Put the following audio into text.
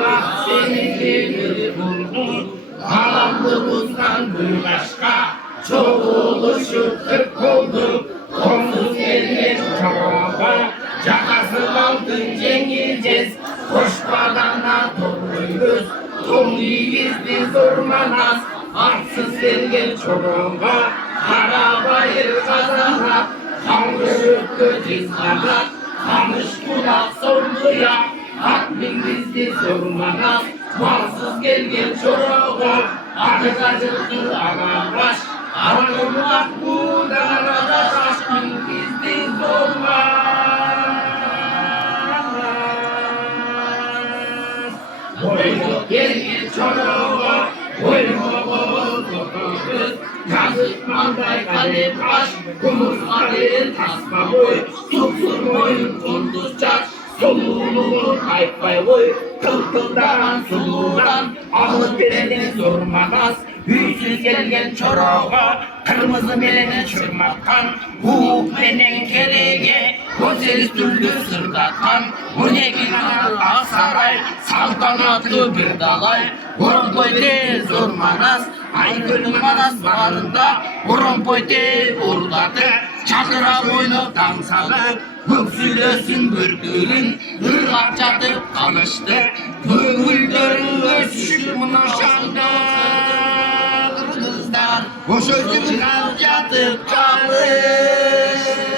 Bak seni gelir buldum, kalandığımızdan bir başka. Çok oluşup kırk oldu, konduz gelmez çoraba. Cakası altın cengiz, koşmadana doğruyuz. Tomli gizli zormanaz, arsız gelgen çoraba. Karabayır kazana, kangırıklı cizmana. Kamış kulak sorduya, Akbin gizli sormanaz. Malsız gelgen çoraba, acık acıktır ağabaş. Ağırmak bu darada Akbin gizli sormanaz. Boynu gelgen çoraba, boynu bol topakız. Yazık manday kalem kaş, kumuz kalem tasma boy. Tupsun boyun kunduz çaş, soluğunu kaypay boy. Kılkıldan suluğundan, ağır birinin sormamaz. Hüysüz gelgen çoroğa, kırmızı melene çırmaktan. Hukuk benen kerege, gözel türlü sırdatkan. Bu ne kanal Aksaray, saltanatlı bir dalay. Urumpoyte zormanaz, Aygül'ün manas bağrında. Urumpoyte urdatı, çakıra boynu dansalı. Hüksülesin bürgülün, hırlap çatıp kalıştı. Gülgüllerin ösüşümün aşağıda. Kırgızlar, boş özümün yatıp kalır.